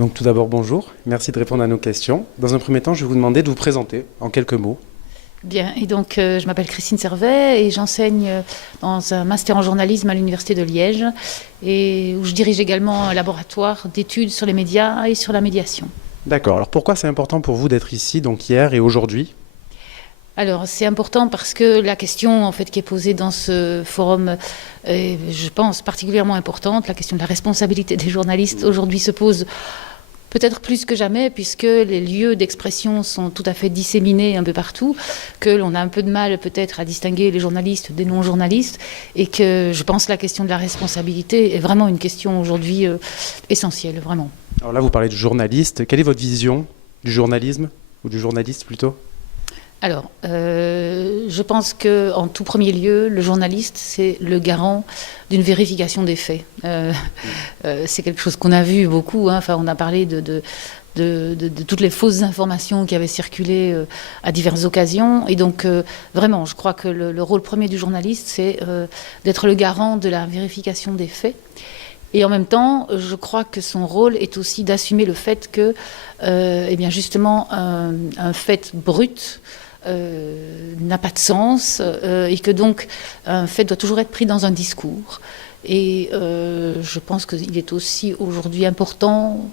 Donc tout d'abord, bonjour. Merci de répondre à nos questions. Dans un premier temps, je vais vous demander de vous présenter en quelques mots. Bien, et donc je m'appelle Christine Servet et j'enseigne dans un master en journalisme à l'Université de Liège et où je dirige également un laboratoire d'études sur les médias et sur la médiation. D'accord. Alors pourquoi c'est important pour vous d'être ici, donc hier et aujourd'hui? Alors c'est important parce que la question en fait qui est posée dans ce forum est, je pense, particulièrement importante. La question de la responsabilité des journalistes aujourd'hui se pose peut-être plus que jamais, puisque les lieux d'expression sont tout à fait disséminés un peu partout, que l'on a un peu de mal peut-être à distinguer les journalistes des non-journalistes, et que je pense que la question de la responsabilité est vraiment une question aujourd'hui essentielle, vraiment. Alors là, vous parlez de journaliste. Quelle est votre vision du journalisme, ou du journaliste plutôt? Alors, je pense qu'en tout premier lieu, le journaliste, c'est le garant d'une vérification des faits. C'est quelque chose qu'on a vu beaucoup. Enfin, on a parlé de toutes les fausses informations qui avaient circulé à diverses occasions. Et donc, vraiment, je crois que le rôle premier du journaliste, c'est d'être le garant de la vérification des faits. Et en même temps, je crois que son rôle est aussi d'assumer le fait que, eh bien justement, un fait brut n'a pas de sens et que donc un fait doit toujours être pris dans un discours. Et je pense qu'il est aussi aujourd'hui important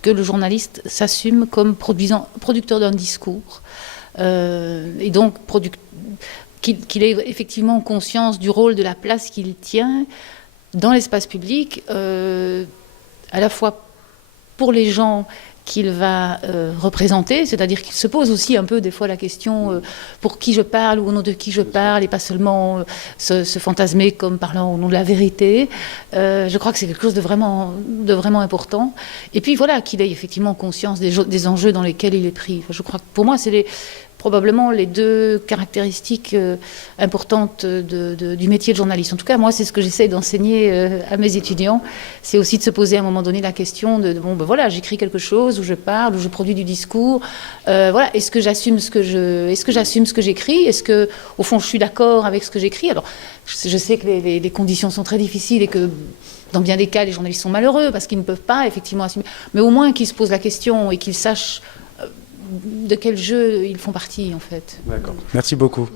que le journaliste s'assume comme producteur d'un discours et donc qu'il ait effectivement conscience du rôle, de la place qu'il tient dans l'espace public, à la fois pour les gens qu'il va représenter, c'est-à-dire qu'il se pose aussi un peu des fois la question pour qui je parle ou au nom de qui je parle, et pas seulement se fantasmer comme parlant au nom de la vérité. Je crois que c'est quelque chose de vraiment important. Et puis voilà, qu'il ait effectivement conscience des enjeux dans lesquels il est pris. Enfin, je crois que pour moi, c'est probablement les deux caractéristiques importantes du métier de journaliste. En tout cas, moi, c'est ce que j'essaie d'enseigner à mes étudiants. C'est aussi de se poser à un moment donné la question de bon, ben voilà, j'écris quelque chose, ou je parle, ou je produis du discours. Voilà, est-ce que j'assume ce que j'écris? Est-ce que, au fond, je suis d'accord avec ce que j'écris? Alors, je sais que les conditions sont très difficiles et que dans bien des cas, les journalistes sont malheureux parce qu'ils ne peuvent pas effectivement assumer. Mais au moins qu'ils se posent la question et qu'ils sachent de quel jeu ils font partie, en fait. D'accord. Merci beaucoup.